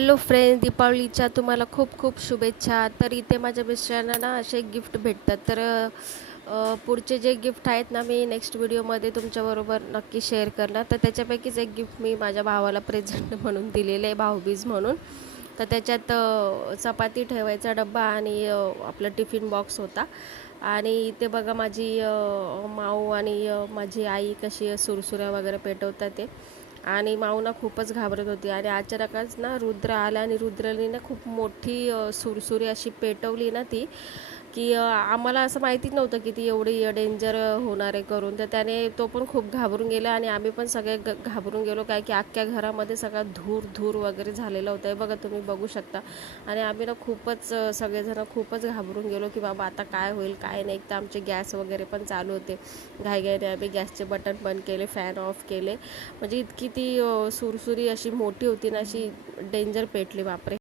Hello friends, दीपावलीच्या तुम्हाला खूप खूप शुभेच्छा. तर इथे माझ्या मिस्टरांना ना असे गिफ्ट भेटतात. तर पुढचे जे गिफ्ट आहेत ना, मी नेक्स्ट व्हिडिओमध्ये तुमच्याबरोबर नक्की शेअर करणार. तर त्याच्यापैकीच एक गिफ्ट मी माझ्या भावाला प्रेझेंट म्हणून दिलेलं आहे, भाऊबीज म्हणून. तर त्याच्यात चपाती ठेवायचा डब्बा आणि आपला टिफिन बॉक्स होता. आणि इथे बघा माझी माऊ आणि माझी आई कशी सुरसुऱ्या वगैरे पेटवतात ते. आणि माऊ ना खूपच घाबरत होती आणि अचानकच ना रुद्र आला आणि रुद्राने ना खूप मोठी सुरसुरी अशी पेटवली ना ती, की आम्हाला असं माहितीच नव्हतं की ती एवढी डेंजर होणार आहे करून. तर त्याने तो पण खूप घाबरून गेला आणि आम्ही पण सगळे घाबरून गेलो, काय की अख्ख्या घरामध्ये सगळा धूर धूर वगैरे झालेला होता. हे बघा, तुम्ही बघू शकता. आणि आम्ही ना खूपच सगळेजण खूपच घाबरून गेलो की बाबा आता काय होईल काय नाही. तर आमचे गॅस वगैरे पण चालू होते. घाईघाईने आम्ही गॅसचे बटन बंद केले, फॅन ऑफ केले. म्हणजे इतकी ती सुरसुरी अशी मोठी होती ना, अशी डेंजर पेटली बापरे.